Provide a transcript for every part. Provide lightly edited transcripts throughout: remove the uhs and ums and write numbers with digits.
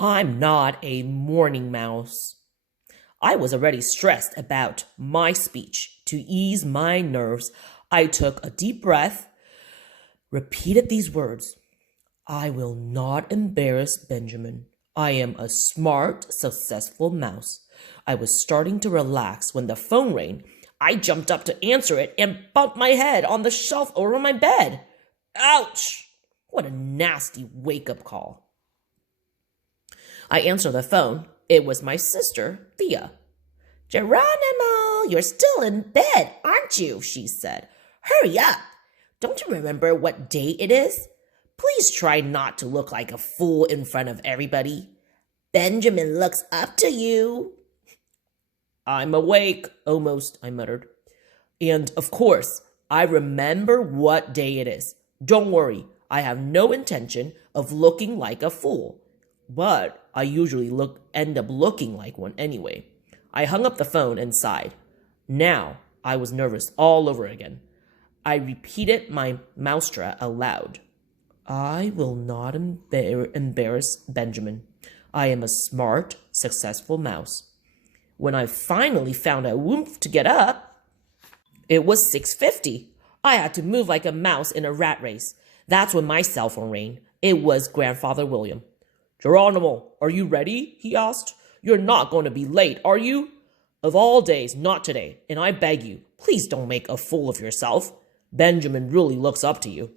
I'm not a morning mouse. I was already stressed about my speech. To ease my nerves, I took a deep breath, repeated these words. I will not embarrass Benjamin. I am a smart, successful mouse. I was starting to relax when the phone rang. I jumped up to answer it and bumped my head on the shelf over my bed. Ouch! What a nasty wake-up call. I answered the phone. It was my sister, Thea. Geronimo, you're still in bed, aren't you? She said. Hurry up. Don't you remember what day it is? Please try not to look like a fool in front of everybody. Benjamin looks up to you. I'm awake, almost, I muttered. And of course, I remember what day it is. Don't worry, I have no intention of looking like a fool. But I usually end up looking like one anyway. I hung up the phone and sighed. Now I was nervous all over again. I repeated my mousetra aloud. I will not embarrass Benjamin. I am a smart, successful mouse. When I finally found a oomph to get up, it was 6:50. I had to move like a mouse in a rat race. That's when my cell phone rang. It was Grandfather William. Geronimo, are you ready? He asked. You're not going to be late, are you? Of all days, not today. And I beg you, please don't make a fool of yourself. Benjamin really looks up to you.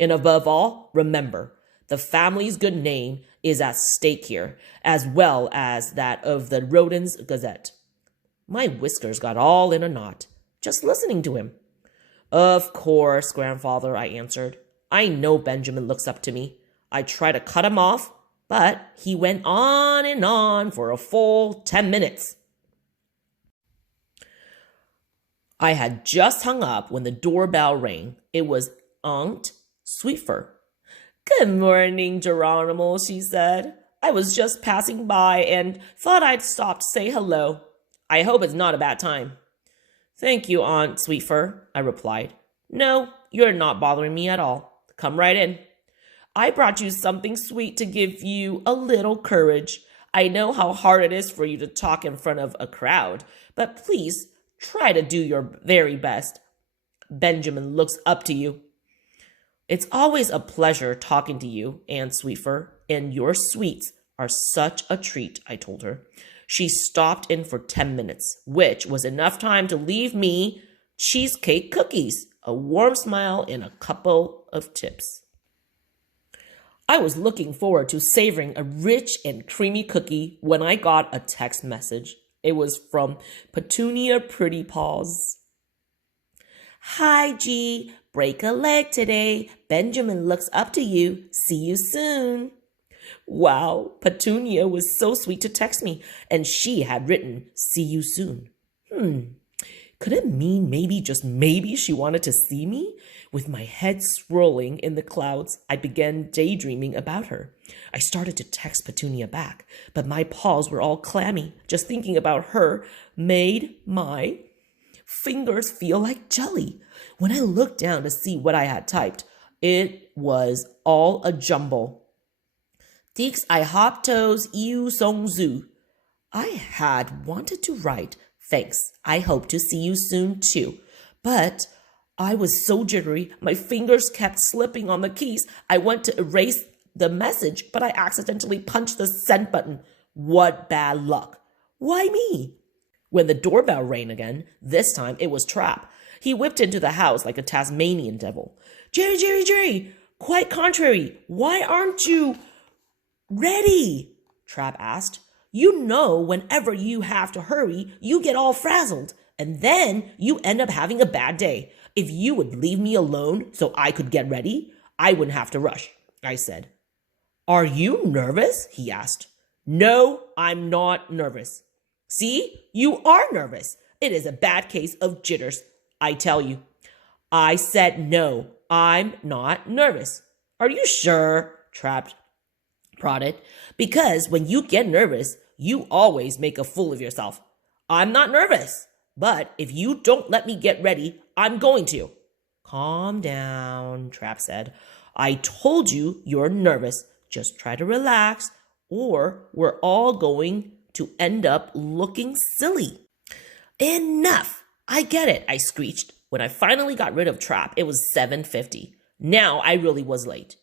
And above all, remember, the family's good name is at stake here, as well as that of the Rodents Gazette. My whiskers got all in a knot, just listening to him. Of course, Grandfather, I answered. I know Benjamin looks up to me. I tried to cut him off, but he went on and on for a full 10 minutes. I had just hung up when the doorbell rang. It was Aunt Sweetfur. Good morning, Geronimo, she said. I was just passing by and thought I'd stop to say hello. I hope it's not a bad time. Thank you, Aunt Sweetfur, I replied. No, you're not bothering me at all. Come right in. I brought you something sweet to give you a little courage. I know how hard it is for you to talk in front of a crowd, but please try to do your very best. Benjamin looks up to you. It's always a pleasure talking to you, Aunt Sweetfur, and your sweets are such a treat, I told her. She stopped in for 10 minutes, which was enough time to leave me cheesecake cookies, a warm smile, and a couple of tips. I was looking forward to savoring a rich and creamy cookie when I got a text message. It was from Petunia Pretty Paws. Hi, G. Break a leg today. Benjamin looks up to you. See you soon. Wow, Petunia was so sweet to text me, and she had written, see you soon. Could it mean maybe, just maybe, she wanted to see me? With my head swirling in the clouds, I began daydreaming about her. I started to text Petunia back, but my paws were all clammy. Just thinking about her made my fingers feel like jelly. When I looked down to see what I had typed, it was all a jumble. Dix I hop toes you song zoo. I had wanted to write, thanks, I hope to see you soon too. But I was so jittery, my fingers kept slipping on the keys. I went to erase the message, but I accidentally punched the send button. What bad luck. Why me? When the doorbell rang again, this time it was Trapp. He whipped into the house like a Tasmanian devil. Jerry, quite contrary, why aren't you ready? Trapp asked. You know, whenever you have to hurry, you get all frazzled, and then you end up having a bad day. If you would leave me alone so I could get ready, I wouldn't have to rush, I said. Are you nervous? He asked. No, I'm not nervous. See, you are nervous. It is a bad case of jitters, I tell you. I said no, I'm not nervous. Are you sure? Trapp prodded. Because when you get nervous, you always make a fool of yourself. I'm not nervous, but if you don't let me get ready, I'm going to. Calm down, Trapp said. I told you you're nervous. Just try to relax. or we're all going to end up looking silly. Enough! I get it, I screeched. When I finally got rid of Trapp, it was 7:50. Now I really was late.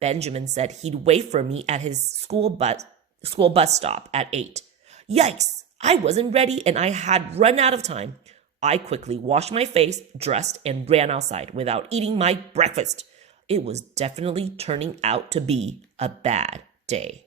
Benjamin said he'd wait for me at his school bus stop at 8. Yikes! I wasn't ready and I had run out of time. I quickly washed my face, dressed, and ran outside without eating my breakfast. It was definitely turning out to be a bad day.